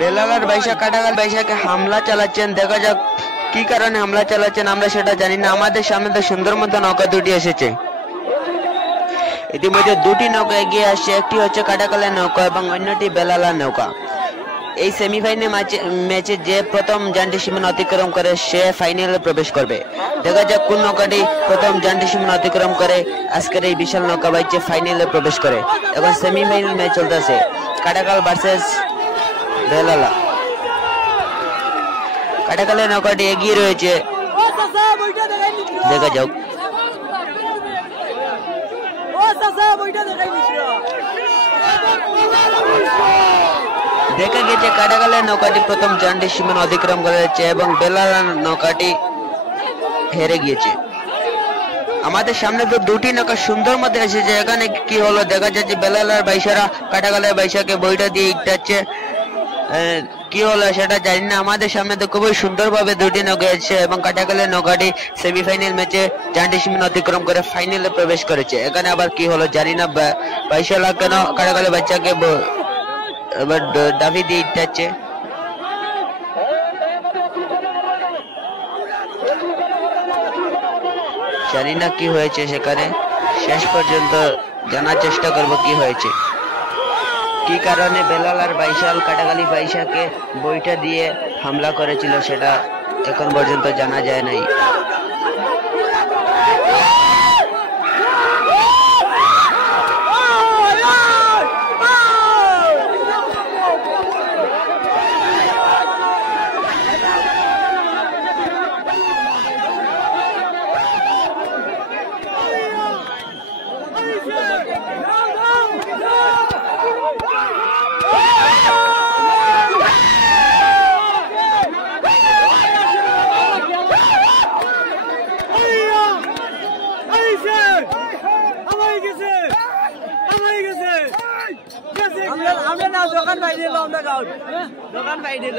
বেলাল আর বাইশা কাটাগাল বাইশাকে হামলা চালাচ্ছেন। দেখা যাক কি কারণে হামলা চালাচ্ছেন, আমরা সেটা জানি না। আমাদের সামনে তো সুন্দর মতো নৌকা দুটি এসেছে। ইতিমধ্যে দুটি নৌকা এগিয়ে আসছে, একটি হচ্ছে কাটাকালের নৌকা এবং অন্যটি বেলালার নৌকা। এই সেমিফাইনাল ম্যাচে যে প্রথম জানটি সীমানা অতিক্রম করে সে ফাইনালে প্রবেশ করবে। দেখা যাক কোন নৌকাটি প্রথম জানটি সীমানা অতিক্রম করে আজকের এই বিশাল নৌকা বাইচে ফাইনালে প্রবেশ করে। এখন সেমিফাইনাল ম্যাচ চলতেছে, কাটাকাল ভার্সেস বেলালা। কাটাকালের নৌকাটি এগিয়ে রয়েছে, দেখা যাক। দেখা গেছে কাটাকালের নৌকাটি প্রথম জানটি সীমানা অতিক্রম করেছে এবং বেলালার নৌকাটি হেরে গিয়েছে। আমাদের সামনে তো দুটি নৌকা সুন্দর মধ্যে এসেছে। এখানে কি হলো দেখা যাচ্ছে বেলালার বাইশারা কাটাকালের বাইশাকে বইটা দিয়ে ইটাচ্ছে, কি হলো সেটা জানি না। আমাদের সামনে তো খুবই সুন্দরভাবে দুটি নৌকা এসেছে এবং কাটাকালের নৌকাটি সেমিফাইনাল ম্যাচে জানটি সীমানা অতিক্রম করে ফাইনালে প্রবেশ করেছে। এখানে আবার কি হলো জানি না, বাইশালা কেন কাটাকালের বাচ্চাকে এবার দাবি দিয়ে ইটাচ্ছে। জানি না কি হয়েছে সেখানে, শেষ পর্যন্ত জানার চেষ্টা করব কি হয়েছে, কি কারণে বেলাল আর বাইশাল কাটাকালি বাইশাকে বইটা দিয়ে হামলা করেছিল সেটা এখন পর্যন্ত জানা যায় নাই। আমরা না দোকান পাই দিল, আমরা দোকান পাই দিল।